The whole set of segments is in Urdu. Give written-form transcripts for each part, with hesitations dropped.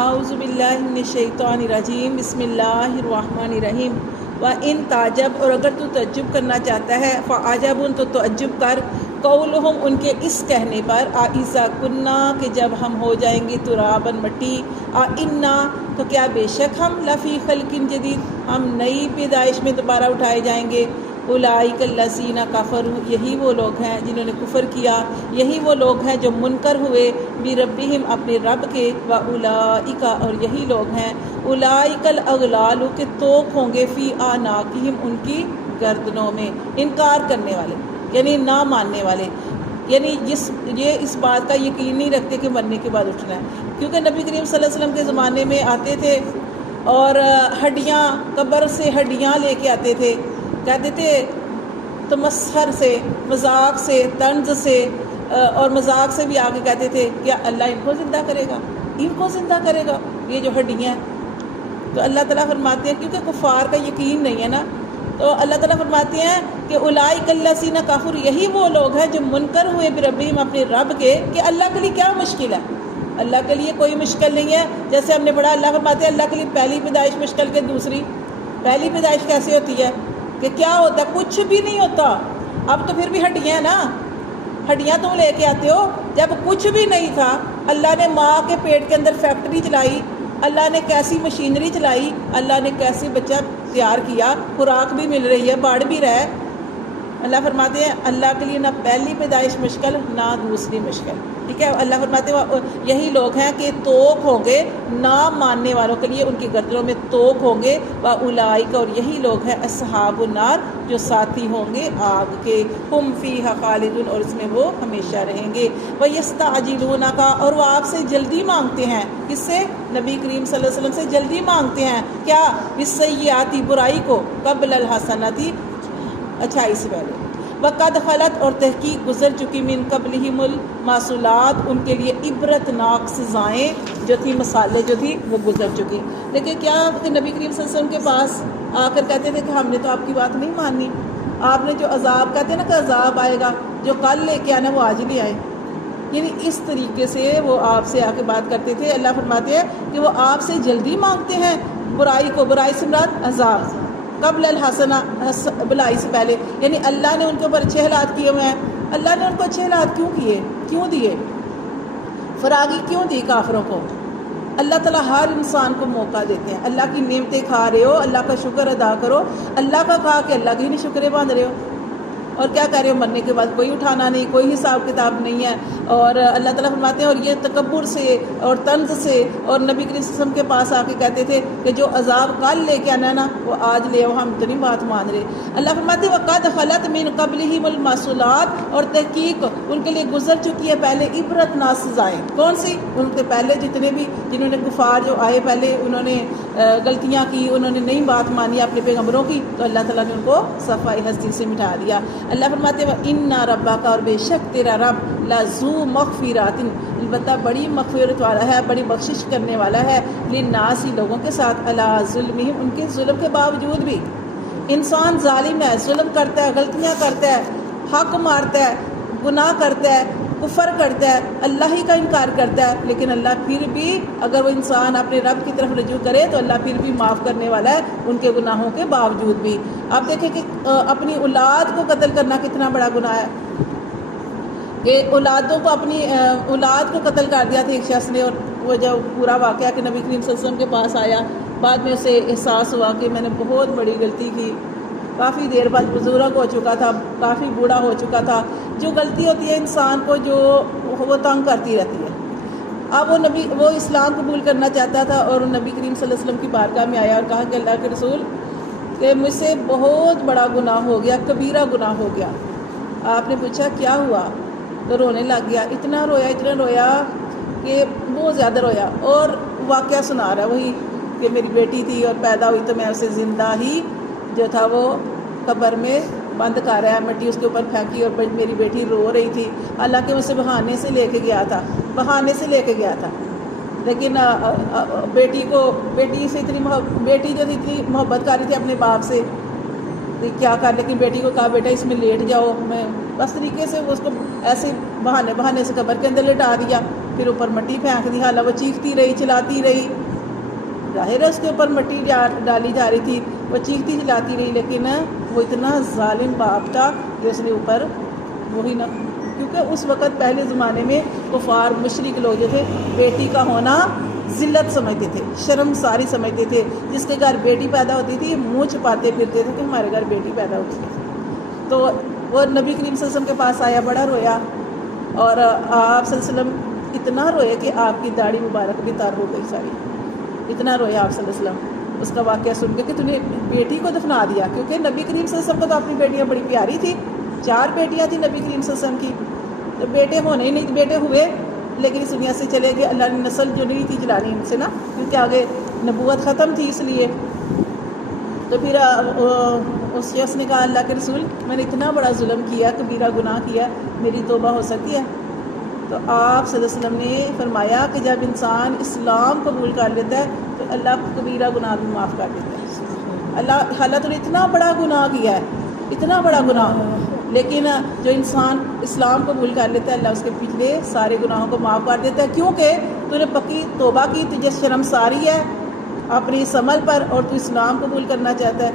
اعوذ باللہ من الشیطان الرجیم بسم اللہ الرحمن الرحیم وَإِن تعجب، اور اگر تو تعجب کرنا چاہتا ہے فعجب، تو تعجب کر قولہم، ان کے اس کہنے پر اذا کنا، کہ جب ہم ہو جائیں گے ترابا مٹی، انا، تو کیا بے شک ہم لفی خلق جدید، ہم نئی پیدائش میں دوبارہ اٹھائے جائیں گے۔ اولئک الذین کفروا، یہی وہ لوگ ہیں جنہوں نے کفر کیا، یہی وہ لوگ ہیں جو منکر ہوئے بربہم، اپنے رب کے، واولئک، اور یہی لوگ ہیں اولئک الاغلال، کہ توق ہوں گے فی اعناقہم، ان کی گردنوں میں، انکار کرنے والے یعنی نہ ماننے والے، یعنی یہ اس بات کا یقین نہیں رکھتے کہ مرنے کے بعد اٹھنا ہے، کیونکہ نبی کریم صلی اللہ علیہ وسلم کے زمانے میں آتے تھے اور ہڈیاں، قبر سے ہڈیاں لے کے آتے تھے، کہتے تھے تمسخر سے، مذاق سے، طنز سے اور مذاق سے بھی آگے کہتے تھے کیا اللہ ان کو زندہ کرے گا، ان کو زندہ کرے گا، یہ جو ہڈیاں ہیں۔ تو اللہ تعالیٰ فرماتے ہیں کیونکہ کفار کا یقین نہیں ہے نا، تو اللہ تعالیٰ فرماتے ہیں کہ اولئک الذین کفروا، یہی وہ لوگ ہیں جو منکر ہوئے بربہم، اپنے رب کے، کہ اللہ کے لیے کیا مشکل ہے، اللہ کے لیے کوئی مشکل نہیں ہے۔ جیسے ہم نے پڑھا، اللہ فرماتے ہیں اللہ کے لیے پہلی پیدائش مشکل کے دوسری، پہلی پیدائش کیسے ہوتی ہے کہ کیا ہوتا ہے، کچھ بھی نہیں ہوتا، اب تو پھر بھی ہڈیاں ہیں نا، ہڈیاں تم لے کے آتے ہو، جب کچھ بھی نہیں تھا اللہ نے ماں کے پیٹ کے اندر فیکٹری چلائی، اللہ نے کیسی مشینری چلائی، اللہ نے کیسے بچہ تیار کیا، خوراک بھی مل رہی ہے، بڑھ بھی رہا ہے۔ اللہ فرماتے ہیں اللہ کے لیے نہ پہلی پیدائش مشکل نہ دوسری مشکل، ٹھیک ہے۔ اللہ فرماتے ہیں یہی لوگ ہیں کہ توق ہوں گے نہ ماننے والوں کے لیے، ان کی گردنوں میں توق ہوں گے، واولئک، اور یہی لوگ ہیں اصحاب النار، جو ساتھی ہوں گے آگ کے، ہم فیہا خالدون، اور اس میں وہ ہمیشہ رہیں گے۔ وَيَسْتَعْجِلُونَكَ، اور وہ آپ سے جلدی مانگتے ہیں، کس سے؟ نبی کریم صلی اللہ علیہ وسلم سے جلدی مانگتے ہیں، کیا؟ بالسیئات، برائی کو، قبل الحسنات، اچھائی سے پہلے، وقد خلت، اور تحقیق گزر چکی، من قبلہم المثلات، ان کے لیے عبرت ناک سزائیں جو تھی، مسالے جو تھی وہ گزر چکی۔ لیکن کیا کہ نبی کریم صلی اللہ علیہ وسلم کے پاس آ کر کہتے تھے کہ ہم نے تو آپ کی بات نہیں ماننی، آپ نے جو عذاب، کہتے ہیں نا کہ عذاب آئے گا، جو کل لے کے آنا وہ آج ہی لے آئے، یعنی اس طریقے سے وہ آپ سے آ کے بات کرتے تھے۔ اللہ فرماتے ہیں کہ وہ آپ سے جلدی مانگتے ہیں برائی کو، برائی سے مراد عذاب، قبل الحسنہ، بلائی سے پہلے، یعنی اللہ نے ان کے اوپر اچھے حالات کیے ہوئے ہیں، اللہ نے ان کو اچھے حالات کیوں کیے، کیوں دیے، فراغی کیوں دی کافروں کو؟ اللہ تعالیٰ ہر انسان کو موقع دیتے ہیں، اللہ کی نعمتیں کھا رہے ہو اللہ کا شکر ادا کرو، اللہ کا کھا کے اللہ کے ہی نہیں شکرے باندھ رہے ہو، اور کیا کہہ رہے ہو، مرنے کے بعد کوئی اٹھانا نہیں، کوئی حساب کتاب نہیں ہے۔ اور اللہ تعالیٰ فرماتے ہیں اور یہ تکبر سے اور طنز سے، اور نبی کریم صلی اللہ علیہ وسلم کے پاس آ کے کہتے تھے کہ جو عذاب کل لے کے آنا نا وہ آج لے آؤ، ہم تو نہیں بات مان رہے۔ اللہ فرماتے ہیں وقد خلت من قبلہم المثلات، اور تحقیق ان کے لیے گزر چکی ہے پہلے عبرت ناک سزائیں، کون سی؟ ان کے پہلے جتنے بھی جنہوں نے کفار جو آئے پہلے، انہوں نے غلطیاں کی، انہوں نے نہیں بات مانی اپنے پیغمبروں کی، تو اللہ تعالیٰ نے ان کو صفائی ہستی سے مٹا دیا۔ اللہ فرماتے ہیں وَإِنَّ رَبَّكَ، اور بے شک تیرا رب، لَذُو مَغْفِرَةٍ، البتہ بڑی مغفرت والا ہے، بڑی بخشش کرنے والا ہے، لِلنَّاسِ، لوگوں کے ساتھ، عَلَىٰ ظُلْمِهِمْ، ان کے ظلم کے باوجود بھی۔ انسان ظالم ہے، ظلم کرتا ہے، غلطیاں کرتا ہے، حق مارتا ہے، گناہ کرتا ہے، کفر کرتا ہے، اللہ ہی کا انکار کرتا ہے، لیکن اللہ پھر بھی اگر وہ انسان اپنے رب کی طرف رجوع کرے تو اللہ پھر بھی معاف کرنے والا ہے ان کے گناہوں کے باوجود بھی۔ آپ دیکھیں کہ اپنی اولاد کو قتل کرنا کتنا بڑا گناہ ہے، کہ اولادوں کو، اپنی اولاد کو قتل کر دیا تھا ایک شخص نے، اور وہ جب پورا واقعہ کہ نبی کریم صلی اللہ علیہ وسلم کے پاس آیا، بعد میں اسے احساس ہوا کہ میں نے بہت بڑی غلطی کی، کافی دیر بعد بزرگ ہو چکا تھا، کافی بوڑھا ہو چکا تھا۔ جو غلطی ہوتی ہے انسان کو، جو وہ تنگ کرتی رہتی ہے۔ اب وہ اسلام قبول کرنا چاہتا تھا، اور نبی کریم صلی اللہ علیہ وسلم کی بارگاہ میں آیا اور کہا کہ اللہ کے رسول، کہ مجھ سے بہت بڑا گناہ ہو گیا، کبیرہ گناہ ہو گیا۔ آپ نے پوچھا کیا ہوا؟ تو رونے لگ گیا، اتنا رویا کہ بہت زیادہ رویا، اور واقعہ سنا رہا وہی کہ میری بیٹی تھی اور پیدا ہوئی تو میں اسے زندہ ہی جو تھا وہ قبر میں بند کر رہا ہے، مٹی اس کے اوپر پھینکی، اور میری بیٹی رو رہی تھی، حالانکہ میں اسے بہانے سے لے کے گیا تھا، لیکن بیٹی سے بیٹی جو تھی اتنی محبت کر رہی تھی اپنے باپ سے، کیا کر، لیکن بیٹی کو کہا بیٹا اس میں لیٹ جاؤ، میں بس طریقے سے اس کو ایسے بہانے سے قبر کے اندر لٹا دیا۔ پھر اوپر مٹی پھینک دی، حالانکہ وہ چیختی رہی چلاتی رہی، ظاہر ہے اس کے اوپر مٹی ڈالی جا رہی تھی، وہ چیختی چلاتی رہی، لیکن وہ اتنا ظالم باپ تھا کہ اس نے اوپر وہی نہ، کیونکہ اس وقت پہلے زمانے میں کفار مشرک لوگ جو تھے بیٹی کا ہونا ذلت سمجھتے تھے، شرم ساری سمجھتے تھے، جس کے گھر بیٹی پیدا ہوتی تھی منہ چھپاتے پھرتے تھے کہ ہمارے گھر بیٹی پیدا ہوتی ہے۔ تو وہ نبی کریم صلی اللہ علیہ وسلم کے پاس آیا، بڑا رویا، اور آپ صلی اللہ علیہ وسلم اتنا روئے کہ آپ کی داڑھی مبارک بھی تار ہو گئی ساری، اتنا رویا آپ صلی اللہ علیہ وسلم اس کا واقعہ سن کے کہ تو نے بیٹی کو دفنا دیا، کیونکہ نبی کریم صلی اللہ علیہ وسلم کو تو اپنی بیٹیاں بڑی پیاری تھی، 4 بیٹیاں تھیں نبی کریم صلی اللہ علیہ وسلم کی، تو بیٹے ہونے ہی نہیں، بیٹے ہوئے لیکن اس دنیا سے چلے گئے، اللہ نے نسل جو نہیں تھی چلانی ان سے نا، کیونکہ آگے نبوت ختم تھی، اس لیے تو پھر اس شخص نے کہا اللہ کے رسول میں نے اتنا بڑا ظلم کیا، کبیرہ گناہ کیا، میری توبہ ہو سکتی ہے؟ تو آپ صلی اللہ علیہ وسلم نے فرمایا کہ جب انسان اسلام قبول کر لیتا ہے تو اللہ کبیرہ گناہ بھی معاف کر دیتا ہے۔ اللہ حالت نے اتنا بڑا گناہ کیا ہے، اتنا بڑا گناہ، لیکن جو انسان اسلام قبول کر لیتا ہے اللہ اس کے پچھلے سارے گناہوں کو معاف کر دیتا ہے، کیونکہ تو نے پکی توبہ کی، تجھے شرم ساری ہے اپنی اس عمل پر، اور تو اسلام قبول کرنا چاہتا ہے،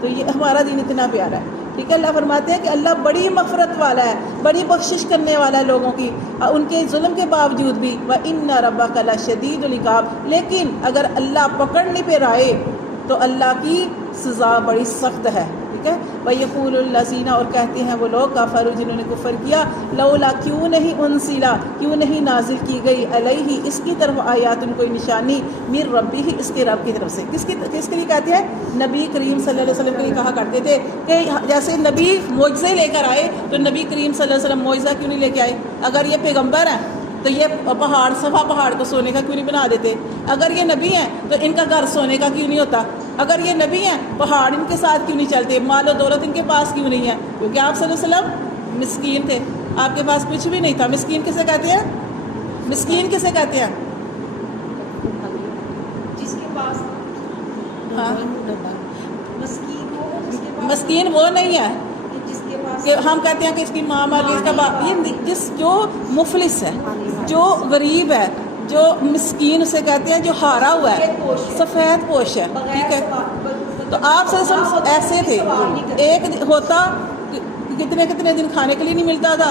تو یہ ہمارا دین اتنا پیارا ہے۔ ٹھیک ہے، اللہ فرماتے ہیں کہ اللہ بڑی مغفرت والا ہے، بڑی بخشش کرنے والا ہے لوگوں کی، ان کے ظلم کے باوجود بھی، وَإِنَّ رَبَّكَ لَشَدِيدُ الْعِقَابِ، لیکن اگر اللہ پکڑنے پہ آئے تو اللہ کی سزا بڑی سخت ہے۔ ٹھیک ہے، وَيَقُولُ الَّذِينَ، اور کہتے ہیں وہ لوگ کفروا جنہوں نے کفر کیا، لولا کیوں نہیں انزلا، کیوں نہیں نازل کی گئی علیہ اس کی طرف آیات کوئی نشانی، من ربہ اس کے رب کی طرف سے، کس کے لیے کہتے ہیں؟ نبی کریم صلی اللہ علیہ وسلم کے لیے کہا کرتے تھے کہ جیسے نبی معجزے لے کر آئے تو نبی کریم صلی اللہ علیہ وسلم معجزہ کیوں نہیں لے کے آئے؟ اگر یہ پیغمبر ہیں تو یہ پہاڑ صفا پہاڑ کو سونے کا کیوں نہیں بنا دیتے؟ اگر یہ نبی ہیں تو ان کا گھر سونے کا کیوں نہیں ہوتا؟ اگر یہ نبی ہیں پہاڑ ان کے ساتھ کیوں نہیں چلتے؟ مال و دولت ان کے پاس کیوں نہیں ہے؟ کیونکہ آپ صلی اللہ علیہ وسلم مسکین تھے، آپ کے پاس کچھ بھی نہیں تھا۔ مسکین کسے کہتے ہیں؟ مسکین کسے کہتے ہیں؟ جس کے پاس ہاں، مسکین مسکین وہ نہیں ہے جس کے پاس کہ ہم کہتے ہیں کہ اس کی ماں مالی، اس کا باپ، یہ جس جو مفلس ہے، جو غریب ہے، جو مسکین اسے کہتے ہیں، جو ہارا ہوا ہے، سفید پوش ہے۔ ٹھیک ہے، تو آپ سے سب ایسے تھے، ایک ہوتا کتنے دن کھانے کے لیے نہیں ملتا تھا،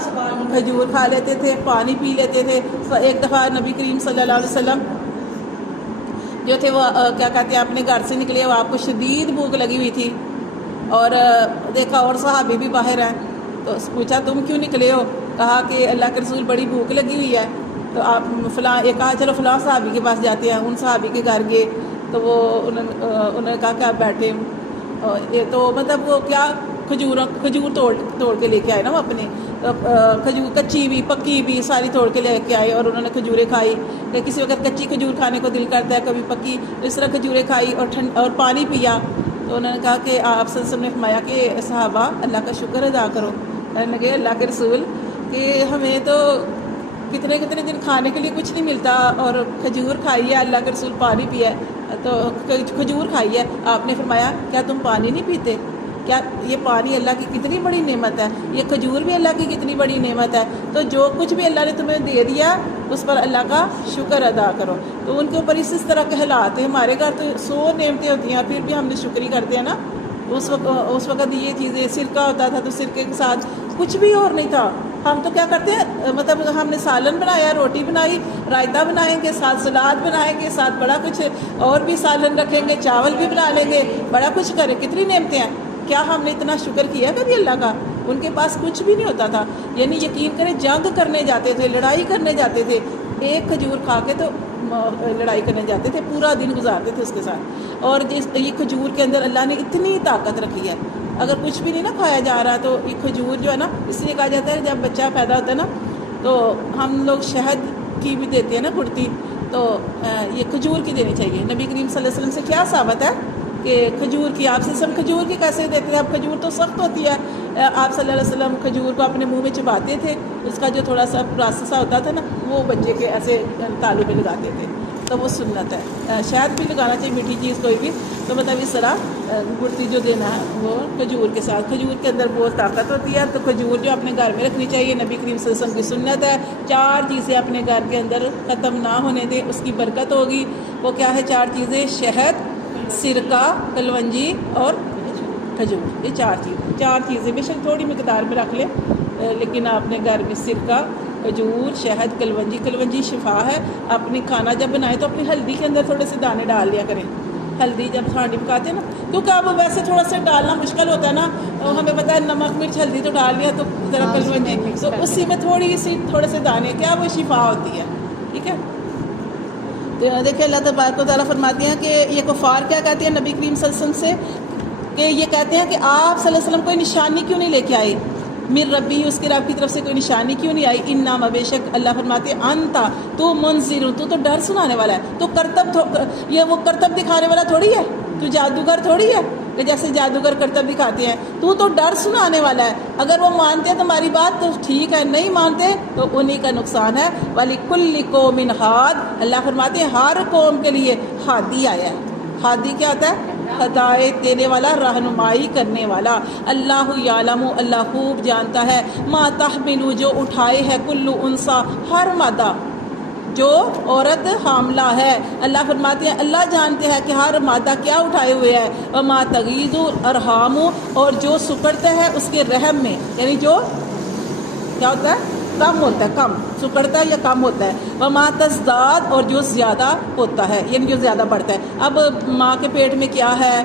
کھجور کھا لیتے تھے، پانی پی لیتے تھے۔ ایک دفعہ نبی کریم صلی اللہ علیہ وسلم جو تھے وہ کیا کہتے ہیں اپنے گھر سے نکلے، وہ آپ کو شدید بھوک لگی ہوئی تھی، اور دیکھا اور صحابی بھی باہر ہیں، تو پوچھا تم کیوں نکلے ہو؟ کہا کہ اللہ کے رسول بڑی بھوک لگی ہوئی ہے، تو آپ فلاں ایک کہا چلو فلاں صحابی کے پاس جاتے ہیں، ان صحابی کے گھر گئے تو وہ انہوں نے کہا کہ آپ بیٹھے، تو مطلب وہ کیا کھجور توڑ کے لے کے آئے نا وہ اپنے، کھجور کچی بھی پکی بھی ساری توڑ کے لے کے آئے، اور انہوں نے کھجوریں کھائی، کہ کسی وقت کچی کھجور کھانے کو دل کرتا ہے، کبھی پکی، اس طرح کھجوریں کھائی اور پانی پیا۔ تو انہوں نے کہا کہ آپ صلی اللہ علیہ وسلم نے فرمایا کہ صحابہ اللہ کا شکر ادا کرو۔ کہنے لگے اللہ کے رسول کہ ہمیں تو کتنے دن کھانے کے لیے کچھ نہیں ملتا، اور کھجور کھائی ہے اللہ کے رسول، پانی پیا ہے، تو کھجور کھائی ہے۔ آپ نے فرمایا کیا تم پانی نہیں پیتے؟ کیا یہ پانی اللہ کی کتنی بڑی نعمت ہے، یہ کھجور بھی اللہ کی کتنی بڑی نعمت ہے، تو جو کچھ بھی اللہ نے تمہیں دے دیا اس پر اللہ کا شکر ادا کرو۔ تو ان کے اوپر اس طرح کے حالات ہیں، ہمارے گھر تو 100 نعمتیں ہوتی ہیں پھر بھی ہم نے شکری کرتے ہیں نا۔ اس وقت یہ چیزیں سرکہ ہوتا تھا تو سرکے کے ساتھ کچھ بھی اور نہیں تھا، ہم تو کیا کرتے ہیں، مطلب ہم نے سالن بنایا، روٹی بنائی، رائتہ بنائیں گے، ساتھ سلاد بنائیں گے، ساتھ بڑا کچھ اور بھی سالن رکھیں گے، چاول بھی بنا لیں گے، بڑا کچھ کریں، کتنی نعمتیں ہیں۔ کیا ہم نے اتنا شکر کیا کبھی اللہ کا؟ ان کے پاس کچھ بھی نہیں ہوتا تھا، یعنی یقین کریں جنگ کرنے جاتے تھے، لڑائی کرنے جاتے تھے، ایک کھجور کھا کے تو لڑائی کرنے جاتے تھے، پورا دن گزارتے تھے اس کے ساتھ۔ اور یہ کھجور کے اندر اللہ نے اتنی طاقت رکھی ہے، اگر کچھ بھی نہیں نا کھایا جا رہا تو یہ کھجور جو ہے نا، اس لیے کہا جاتا ہے جب بچہ پیدا ہوتا ہے نا تو ہم لوگ شہد کی بھی دیتے ہیں نا گڑتی، تو یہ کھجور کی دینی چاہیے۔ نبی کریم صلی اللہ علیہ وسلم سے کیا ثابت ہے کہ کھجور کی، آپ سے سب کھجور کی کیسے دیتے ہیں؟ اب کھجور تو سخت ہوتی ہے، آپ صلی اللہ علیہ وسلم کھجور کو اپنے منہ میں چباتے تھے، اس کا جو تھوڑا سا راسا ہوتا تھا نا وہ بچے کے ایسے تالو پہ لگاتے تھے۔ تو وہ سنت ہے. شہد بھی لگانا چاہیے، میٹھی چیز کوئی بھی. تو مطلب اس طرح گڑتی جو دینا ہے وہ کھجور کے ساتھ. کھجور کے اندر بہت طاقت ہوتی ہے، تو کھجور جو اپنے گھر میں رکھنی چاہیے. نبی کریم صلی اللہ علیہ وسلم کی سنت ہے 4 چیزیں اپنے گھر کے اندر ختم نہ ہونے دیں، اس کی برکت ہوگی. وہ کیا ہے 4 چیزیں؟ شہد، سرکہ، کلونجی اور کھجور. یہ 4 چیزیں بے شک تھوڑی مقدار میں رکھ لیں، لیکن آپ نے گھر میں سرکہ، کھجور، شہد، کلونجی شفا ہے. اپنی کھانا جب بنائیں تو اپنی ہلدی کے اندر تھوڑے سے دانے ڈال لیا کریں. ہلدی جب ہانڈی پکاتے ہیں نا، کیونکہ اب ویسے تھوڑا سا ڈالنا مشکل ہوتا ہے نا، ہمیں پتہ ہے نمک مرچ ہلدی تو ڈال لیا تو ذرا کلونجی، تو اسی میں تھوڑے سے دانے کیا وہ شفا ہوتی ہے. ٹھیک ہے. تو دیکھیں اللہ تبارک و تعالیٰ فرماتے ہیں کہ یہ کفار کیا کہتے ہیں نبی کریم صلی اللہ علیہ وسلم سے، کہ یہ کہتے ہیں کہ آپ صلی اللہ علیہ وسلم کوئی نشانی کیوں نہیں لے کے آئے؟ میر ربی، اس کے رب کی طرف سے کوئی نشانی کیوں نہیں آئی؟ انما بے شک اللہ فرماتے ہیں انتا تو منذر، تو ڈر سنانے والا ہے. تو یہ وہ کرتب دکھانے والا تھوڑی ہے، تو جادوگر تھوڑی ہے کہ جیسے جادوگر کرتب دکھاتے ہیں. تو ڈر سنانے والا ہے. اگر وہ مانتے ہیں تمہاری بات تو ٹھیک ہے، نہیں مانتے تو انہی کا نقصان ہے. وَلِكُلِّ قَوْمٍ ہاد، اللہ فرماتے ہیں ہر قوم کے لیے ہادی آیا ہے. ہادی کیا ہوتا ہے؟ ہدایت دینے والا، رہنمائی کرنے والا. اللہ یعلم، اللہ خوب جانتا ہے، ما تحمل، جو اٹھائے ہے، کل انسا، ہر مادہ جو عورت حاملہ ہے. اللہ فرماتے ہیں اللہ جانتے ہیں کہ ہر مادہ کیا اٹھائے ہوئے ہے. وما تغیض الارحام، اور جو سکڑتا ہے اس کے رحم میں، یعنی جو کیا ہوتا ہے؟ کم ہوتا ہے، کم سکڑتا ہے یا کم ہوتا ہے. وما تزداد، اور جو زیادہ ہوتا ہے، یعنی جو زیادہ بڑھتا ہے. اب ماں کے پیٹ میں کیا ہے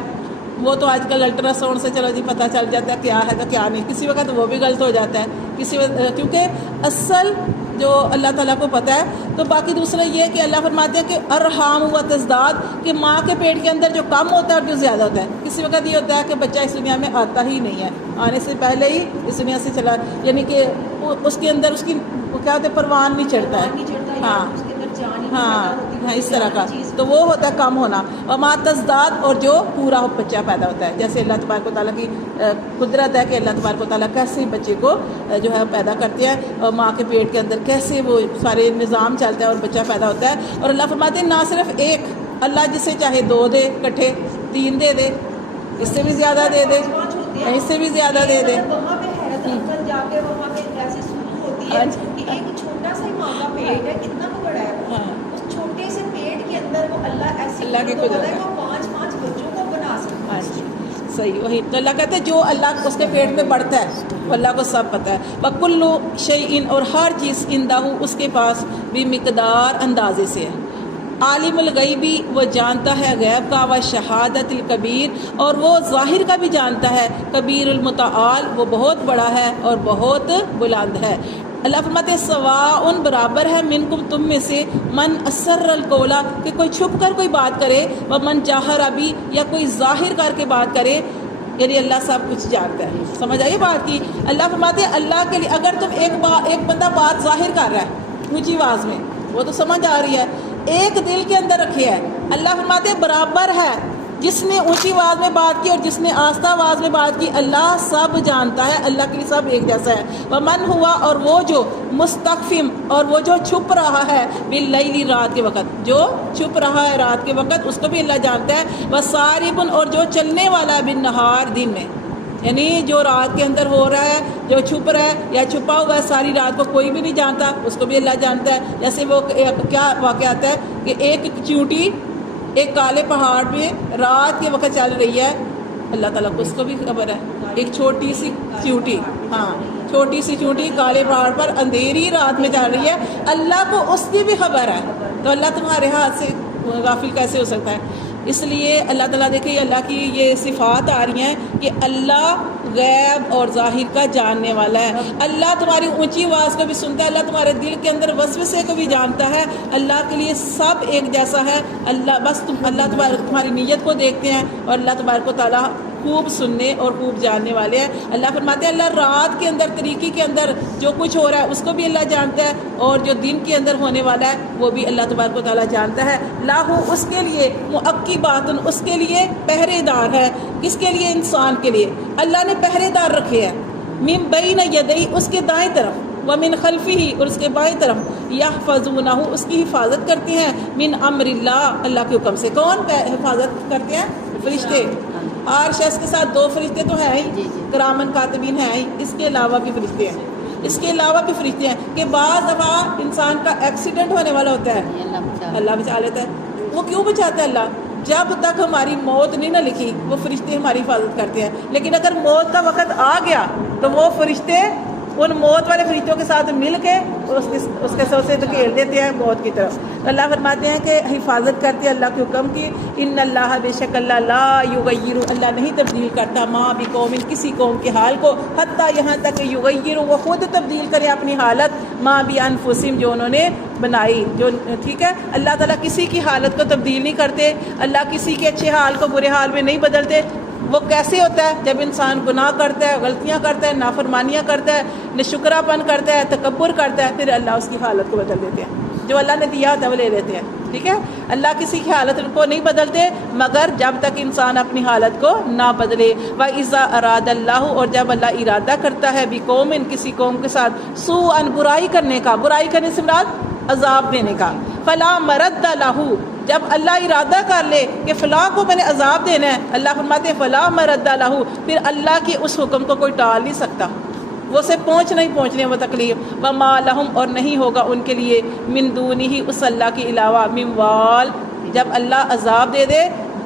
وہ تو آج کل الٹرا ساؤنڈ سے چلو جی پتہ چل جاتا ہے کیا ہے تو کیا نہیں. کسی وقت وہ بھی غلط ہو جاتا ہے، کسی وقت کیونکہ اصل جو اللہ تعالیٰ کو پتہ ہے. تو باقی دوسرا یہ کہ اللہ فرماتے ہیں کہ ارحام و تزداد، کہ ماں کے پیٹ کے اندر جو کم ہوتا ہے اور جو زیادہ ہوتا ہے. کسی وقت یہ ہوتا ہے کہ بچہ اس دنیا میں آتا ہی نہیں ہے، آنے سے پہلے ہی اس دنیا سے چلا، یعنی کہ اس کے اندر اس کی کیا ہوتا ہے؟ پروان نہیں چڑھتا ہے. ہاں اس طرح کا، تو وہ ہوتا ہے کم ہونا. وما تزداد، اور جو پورا بچہ پیدا ہوتا ہے. جیسے اللہ تبارک و تعالیٰ کی قدرت ہے کہ اللہ تبارک و تعالیٰ کیسے بچے کو جو ہے پیدا کرتے ہیں، اور ماں کے پیٹ کے اندر کیسے وہ سارے نظام چلتا ہے اور بچہ پیدا ہوتا ہے. اور اللہ فرماتے ہیں نہ صرف ایک، اللہ جسے چاہے 2 دے کٹھے، 3 دے دے، اس سے بھی زیادہ دے دے، اس سے بھی زیادہ دے دے. وہاں پہ حیرت انکل جا کے وہاں پہ ایسی سنت ہوتی ہے کہ ایک چھوٹا سا ہی ماں کا پیٹ ہے، کتنا وہ بڑا ہے، اس چھوٹے سے پیٹ کے اندر وہ اللہ ایسی اللہ کی قدرت ہے، وہ 5 بچوں کو بنا سکتا ہے. صحیح، وہی تو اللہ کہتے ہیں جو اللہ اس کے پیٹ میں بڑھتا ہے وہ اللہ کو سب پتہ ہے. وَكُلُّ شَيْءٍ، اور ہر چیز عِندَهُ، اس کے پاس بھی مقدار اندازے سے ہے. عالم الغیبی، وہ جانتا ہے غیب کا، و شہادت الکبیر، اور وہ ظاہر کا بھی جانتا ہے. کبیر المتعال، وہ بہت بڑا ہے اور بہت بلند ہے. اللہ فرماتے ہیں سواء، برابر ہے، منکم، تم میں سے، من اسر القول، کہ کوئی چھپ کر کوئی بات کرے، و من جاہر بھی، یا کوئی ظاہر کر کے بات کرے. یعنی اللہ سب کچھ جانتا ہے. سمجھ آئیے بات کی؟ اللہ فرماتے ہیں اللہ کے لیے اگر تم ایک بندہ بات ظاہر کر رہا ہے اونچی آواز میں، وہ تو سمجھ آ رہی ہے، ایک دل کے اندر رکھے ہے. اللہ فرماتے ہیں برابر ہے، جس نے اونچی آواز میں بات کی اور جس نے آہستہ آواز میں بات کی، اللہ سب جانتا ہے. اللہ کے لیے سب ایک جیسا ہے. ومن ہوا، اور وہ جو مستخفم، اور وہ جو چھپ رہا ہے، باللیل، رات کے وقت، جو چھپ رہا ہے رات کے وقت، اس کو بھی اللہ جانتا ہے. وساربن، اور جو چلنے والا ہے، بالنہار، دن میں، یعنی جو رات کے اندر ہو رہا ہے، جو چھپ رہا ہے یا چھپا ہوا ہے ساری رات کو کوئی بھی نہیں جانتا، اس کو بھی اللہ جانتا ہے. جیسے وہ کیا واقعہ آتا ہے کہ ایک چیونٹی ایک کالے پہاڑ پہ رات کے وقت چل رہی ہے، اللہ تعالیٰ کو اس کو بھی خبر ہے. ایک چھوٹی سی چیونٹی، چھوٹی سی چیونٹی کالے پہاڑ پر اندھیری رات میں چل رہی ہے، اللہ کو اس کی بھی خبر ہے. تو اللہ تمہارے ہاتھ سے غافل کیسے ہو سکتا ہے؟ اس لیے اللہ تعالیٰ دیکھیں اللہ کی یہ صفات آ رہی ہیں کہ اللہ غیب اور ظاہر کا جاننے والا ہے. اللہ تمہاری اونچی آواز کو بھی سنتا ہے، اللہ تمہارے دل کے اندر وسوسے کو بھی جانتا ہے. اللہ کے لیے سب ایک جیسا ہے. اللہ بس اللہ تمہاری نیت کو دیکھتے ہیں، اور اللہ تبارک و تعالیٰ خوب سننے اور خوب جاننے والے ہیں. اللہ فرماتے ہیں اللہ رات کے اندر، طریقے کے اندر جو کچھ ہو رہا ہے اس کو بھی اللہ جانتا ہے، اور جو دن کے اندر ہونے والا ہے وہ بھی اللہ تبارک و تعالیٰ جانتا ہے. لاہو، اس کے لیے، مؤقباتن، اس کے لیے پہرے دار ہے. کس کے لیے؟ انسان کے لیے. اللہ نے پہرے دار رکھے ہیں. من بین یدی، اس کے دائیں طرف، ومن خلفہ، اور اس کے بائیں طرف، یحفظونہ اس کی حفاظت کرتے ہیں، من امر اللہ اللہ کے حکم سے۔ کون حفاظت کرتے ہیں؟ فرشتے۔ ہر شخص کے ساتھ 2 فرشتے تو ہیں ہی، کرامن کاتبین ہیں ہی، اس کے علاوہ بھی فرشتے ہیں، اس کے علاوہ بھی فرشتے ہیں کہ بعض دفعہ انسان کا ایکسیڈنٹ ہونے والا ہوتا ہے، اللہ بچا لیتا ہے۔ وہ کیوں بچاتا ہے اللہ؟ جب تک ہماری موت نہیں نہ لکھی وہ فرشتے ہماری حفاظت کرتے ہیں، لیکن اگر موت کا وقت آ گیا تو وہ فرشتے ان موت والے فرشتوں کے ساتھ مل کے اس کے سر سے دھکیل دیتے ہیں موت کی طرف۔ اللہ فرماتے ہیں کہ حفاظت کرتے ہیں اللہ کے حکم کی، ان اللہ بے شک اللہ لا یغیر اللہ نہیں تبدیل کرتا ما بقوم کسی قوم کے حال کو، حتیٰ یہاں تک کہ یغیر وہ خود تبدیل کرے اپنی حالت ما بانفسہم جو انہوں نے بنائی، جو ٹھیک ہے۔ اللہ تعالیٰ کسی کی حالت کو تبدیل نہیں کرتے، اللہ کسی کے اچھے حال کو برے حال میں نہیں بدلتے۔ وہ کیسے ہوتا ہے؟ جب انسان گناہ کرتا ہے، غلطیاں کرتا ہے، نافرمانیاں کرتا ہے، ناشکرا پن کرتا ہے، تکبر کرتا ہے، پھر اللہ اس کی حالت کو بدل دیتے ہیں، جو اللہ نے دیا ہوتا ہے وہ لے لیتے ہیں، ٹھیک ہے۔ اللہ کسی کی حالت کو نہیں بدلتے مگر جب تک انسان اپنی حالت کو نہ بدلے۔ وَإِذَا أَرَادَ اللَّهُ اور جب اللہ ارادہ کرتا ہے بِقَوْمٍ کسی قوم کے ساتھ سوءً برائی کرنے کا، برائی کرنے سے مراد عذاب دینے کا، فَلَا مَرَدَّ لَهُ جب اللہ ارادہ کر لے کہ فلاں کو میں نے عذاب دینا ہے، اللہ فرماتے ہیں فَلَا مَرَدَّ لَهُ پھر اللہ کے اس حکم کو کوئی ٹال نہیں سکتا، وہ سے پہنچنے وہ تکلیف، وَمَا لَهُمْ اور نہیں ہوگا ان کے لیے من دونہ اس اللہ کے علاوہ من وال جب اللہ عذاب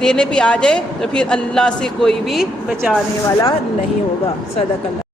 دینے پہ آ جائے تو پھر اللہ سے کوئی بھی بچانے والا نہیں ہوگا۔ صدق اللہ۔